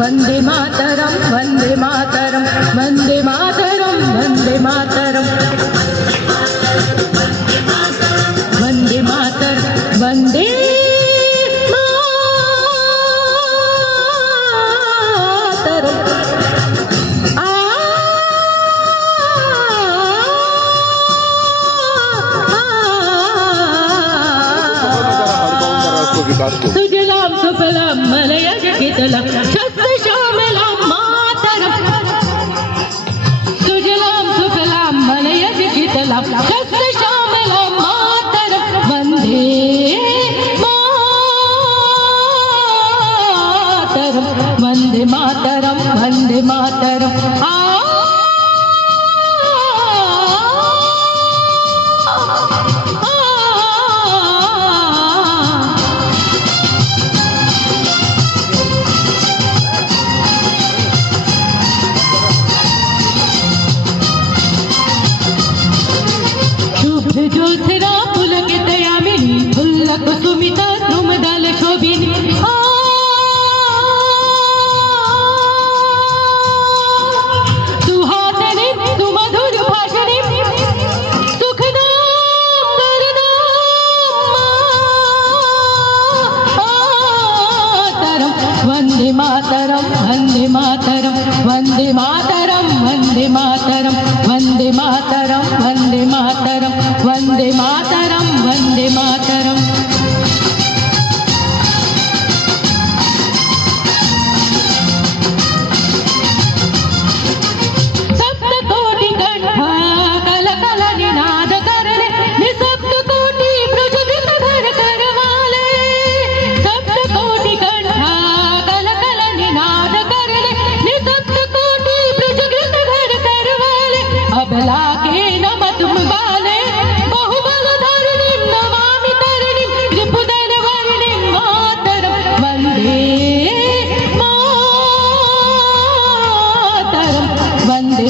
वंदे मातरम वंदे मातरम वंदे मातरम वंदे मातरम वंदे मातरम वंदे सुजलाम सुफलाम मलयज शीतलम शस्त्र श्यामलाम मातरम सुजलाम सुफलाम मलयज शीतलम शस्त्र श्यामलाम मातरम वंदे मातरम वंदे मातरम वंदे मातरम ज्योत्सना पुलकित यामिनी फुल्लक सुमिता द्रुमदल शोभिनी सुहासिनी सुमधुर भाषिणी सुखदां वरदां वंदे मातरम वंदे मातरम वंदे मातरम वंदे मातरम वंदे मातरम वंदे मातरम वंदे मातरम वंदे मातरम सप्त कोटि कंठ कल कल निनाद करने निसप्त कोटि प्रज्वलित घर करवाले सप्त कोटि कंठ कल कल निनाद करने निसप्त कोटि प्रज्वलित घर करवाले अबला के नमत बाले बहुबल धरणि नमामि तरणि रिपुदन वर्णि मातरम वंदे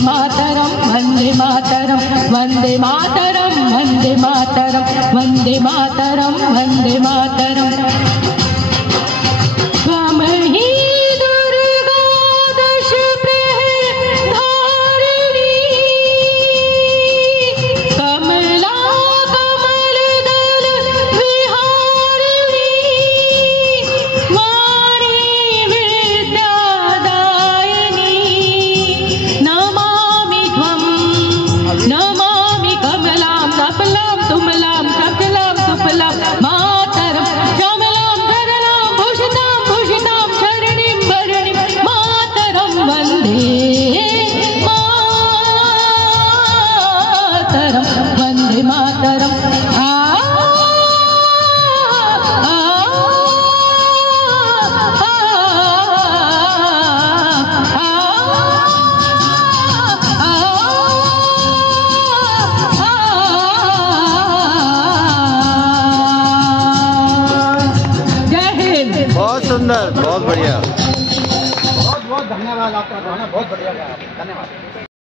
मातरम वंदे मातरम वंदे मातरम वंदे मातरम वंदे मातरम वंदे मातरम त्वमहि दुर्गा दश प्रधारिणी कमला कमलदल विहारिणी वाणी विद्यादायिनी नमामि त्वं नमामि कमलां सफलां तुमलां सकलां सुफलां मातरं श्यामलां धरणां भूषितां भूषितां शरणिं वरणिं मातरं वन्दे मातरं वन्दे मातरं बहुत सुंदर, बहुत बढ़िया। बहुत बहुत धन्यवाद आपका गाना बहुत बढ़िया गाया, धन्यवाद।